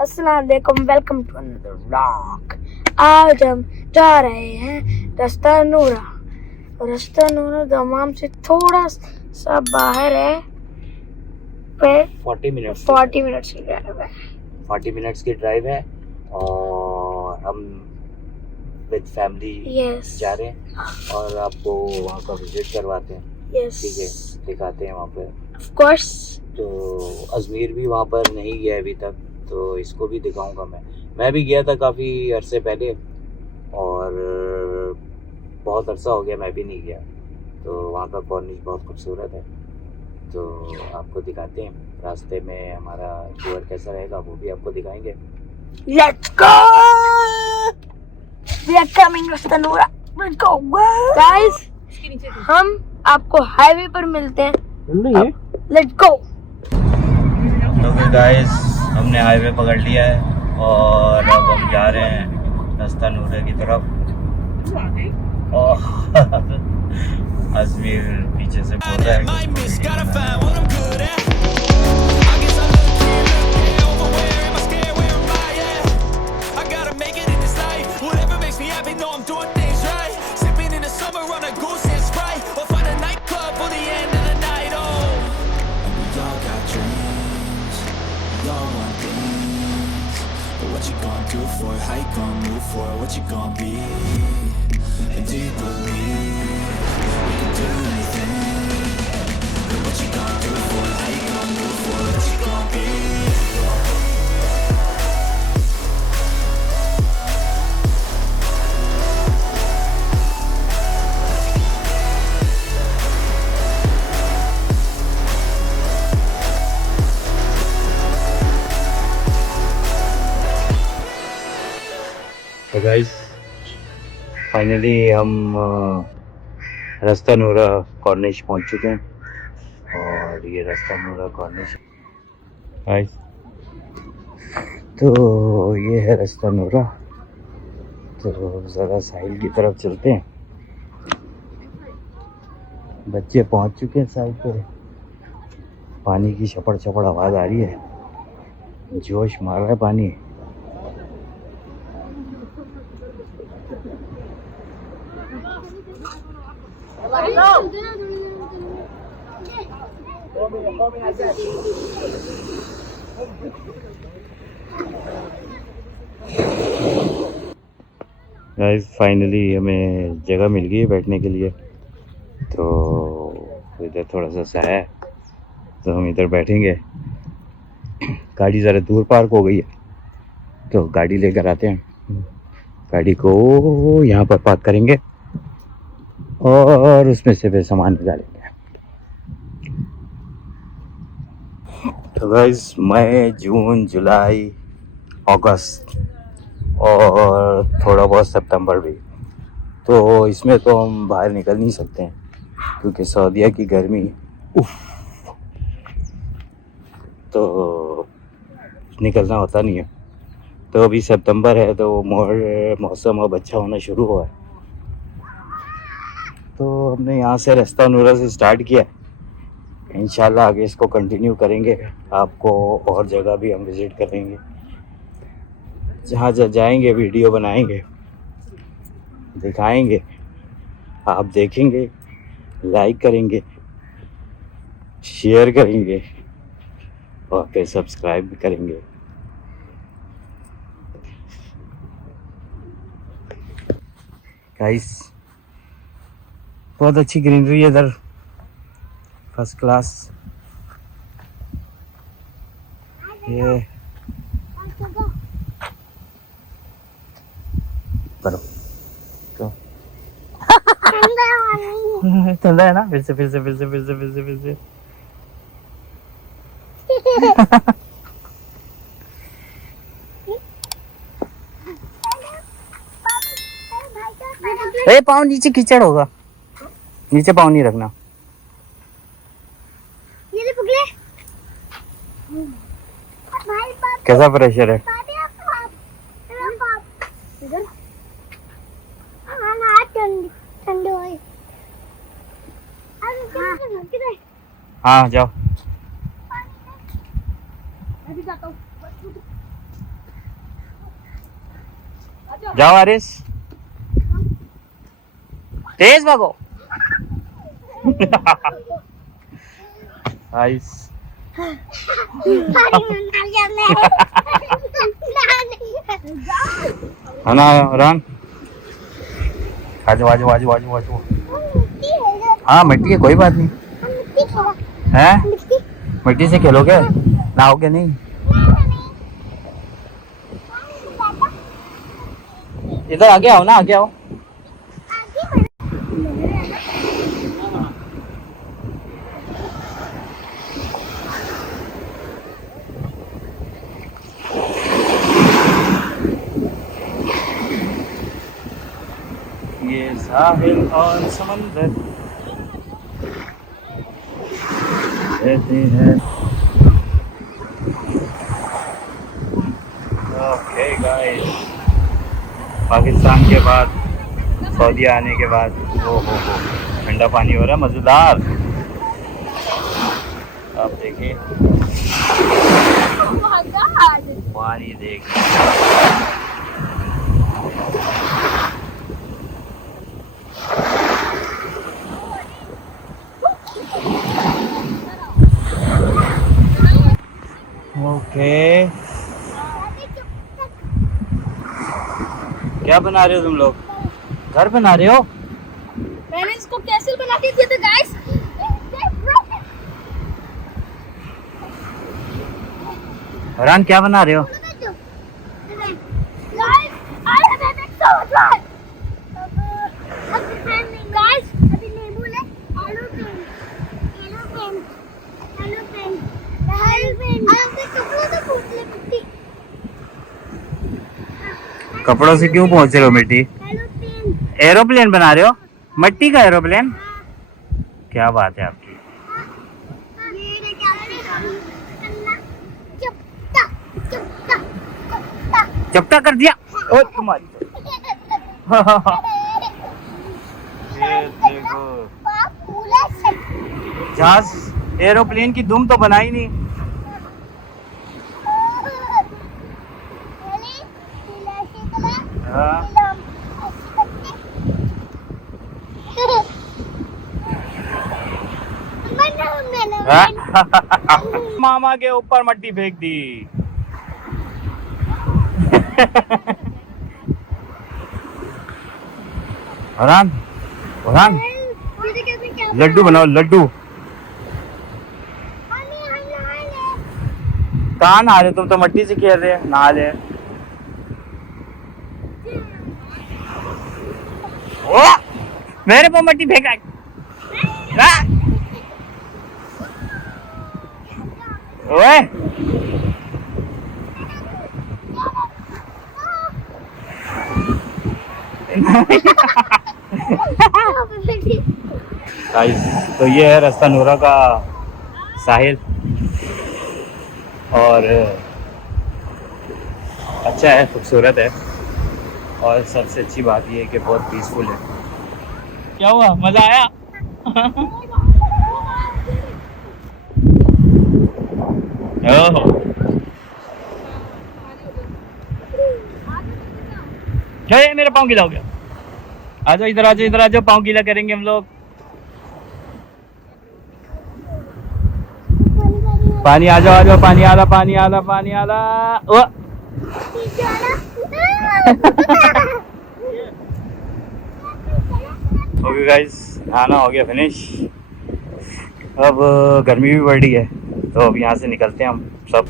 अस्सलाम वालेकुम, welcome to another vlog. आज हम जा रहे हैं रास्ता नूरा दमाम से थोड़ा सा बाहर है, पे 40 मिनट्स की ड्राइव है। 40 मिनट्स की ड्राइव है और हम विद फैमिली जा रहे हैं और आपको वहाँ का विजिट करवाते हैं। ठीक है, दिखाते हैं वहाँ पर ऑफ कोर्स। तो अजमेर भी वहाँ पर नहीं गया अभी तक, तो इसको भी दिखाऊंगा। मैं भी गया था काफ़ी अरसे पहले और बहुत अरसा हो गया मैं भी नहीं गया। तो वहाँ का कॉर्निश बहुत खूबसूरत है, तो आपको दिखाते हैं। रास्ते में हमारा टूर कैसा रहेगा वो भी आपको दिखाएंगे। Let's go, we are coming रास्ता नूरा, लेट्स गो गाइस। हम आपको हाईवे पर मिलते हैं, लेट्स गो। तो फिर गाइस हमने हाईवे पकड़ लिया है और अब हम जा रहे हैं रास्ता नूरे की तरफ। अजमेर पीछे से बोल रहा है। What you gonna do for it? How you gonna move for it? What you gonna be? And do you believe we can do anything? But what you gonna do for it? How you gonna move for it? What you gonna be? तो guys finally हम रास्ता नूरा Cornish पहुंच चुके हैं और ये रास्ता नूरा कॉर्निश गाइस। तो ये है रास्ता नूरा। तो ज़रा साहिल की तरफ चलते हैं। बच्चे पहुंच चुके हैं साहिल पे। पानी की छपड़ छपड़ आवाज़ आ रही है, जोश मार रहा है पानी। गाइस फाइनली हमें जगह मिल गई है बैठने के लिए। तो इधर थोड़ा सा साया है तो हम इधर बैठेंगे। गाड़ी ज़रा दूर पार्क हो गई है तो गाड़ी लेकर आते हैं। गाड़ी को यहाँ पर पार्क करेंगे और उसमें से फिर सामान निकालेंगे। तो गाइस मई, जून, जुलाई, अगस्त और थोड़ा बहुत सितंबर भी, तो इसमें तो हम बाहर निकल नहीं सकते हैं क्योंकि सऊदीया की गर्मी तो निकलना होता नहीं है। तो अभी सितंबर है तो मौसम अब अच्छा होना शुरू हुआ है। तो हमने यहाँ से रास्ता नूरा से स्टार्ट किया है। इंशाल्लाह आगे इसको कंटिन्यू करेंगे। आपको और जगह भी हम विज़िट करेंगे, जहाँ जाएंगे वीडियो बनाएंगे, दिखाएंगे, आप देखेंगे, लाइक करेंगे, शेयर करेंगे और फिर सब्सक्राइब भी करेंगे। गाइस बहुत अच्छी ग्रीनरी है इधर, फर्स्ट क्लास। ये करो तो ठंडा है ना। फिर से ए पाँव नीचे कीचड़ होगा, नीचे पाँव नहीं रखना। कैसा प्रेशर है? हाँ जाओ। जाओ आरिस, तेज भागो। आइस ना रान, आजो आजो आजो आजो आजो। हाँ मिट्टी है, कोई बात नहीं है। मिट्टी से खेलोगे, नहाओगे नहीं? इधर आगे आओ ना, आगे आओ। ये साहिल और समंदर रहते हैं। ओके गाइस, पाकिस्तान के बाद, सऊदी आने के बाद, हो ठंडा पानी हो रहा है मजेदार। आप देखिए पानी, देखिए ओके। क्या बना रहे हो तुम लोग? घर बना रहे हो? मैंने इसको कैसल बना के दिया था गाइस। हरान क्या बना रहे हो? कपड़ों से क्यों पहुंच रहे हो मिट्टी? एरोप्लेन बना रहे हो? मिट्टी का एरोप्लेन? क्या बात है आपकी। चपटा कर दिया ओ तुम्हारी। ये देखो, जहाज एरोप्लेन की दुम तो बनाई नहीं। मामा के ऊपर मट्टी फेंक दी। हरान, हरान, लड्डू बनाओ, लड्डू। कहाँ नहा रहे तुम? तो मट्टी से खेल रहे, नहा रहे। ओ मेरे पर मट्टी फेंका। ओए तो ये है रास्ता नूरा का साहिल, और अच्छा है, खूबसूरत है, और सबसे अच्छी बात ये है कि बहुत पीसफुल है। क्या हुआ, मजा आया? ओहो, क्या है, मेरा पाँव गीला हो गया। आ जाओ इधर, आ जाओ इधर, आ जाओ, पाँव गीला करेंगे हम लोग। पानी आ जाओ, आ जाओ, पानी आ रहा, पानी आ रहा, पानी आ रहा। ओके गाइस, खाना हो गया फिनिश। अब गर्मी भी बढ़ रही है, तो अब यहाँ से निकलते हैं हम सब।